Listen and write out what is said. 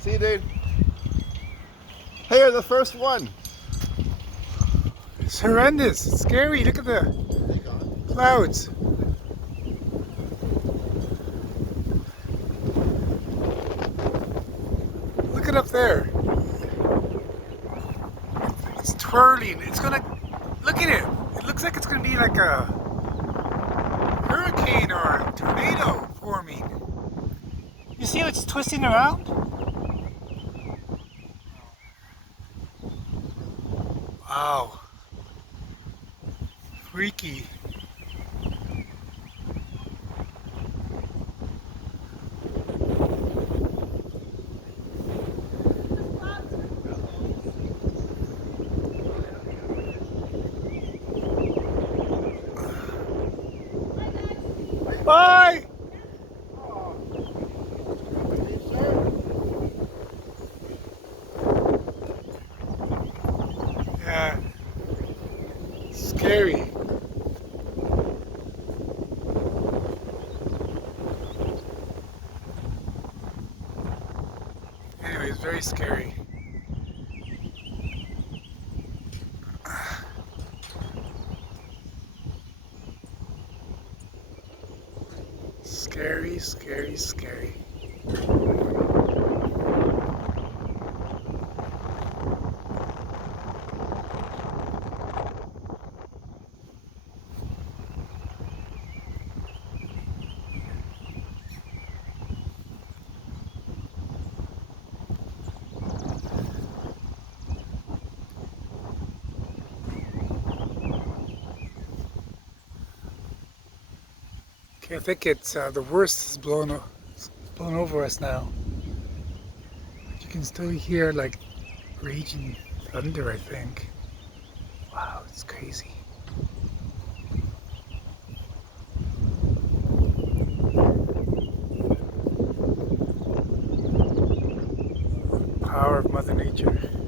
See you, dude. Hey, you're the first one. It's horrendous. It's scary. Look at the clouds. Look it up there. It's twirling. It's gonna. Look at it. It looks like it's gonna be like a hurricane or a tornado forming. You see how it's twisting around? Wow. Freaky. Bye! Yeah. Scary. Anyway, it's very scary. Scary, scary, scary. Okay, I think it's the worst is blown over us now. You can still hear like raging thunder, I think. Wow, it's crazy. Power of Mother Nature.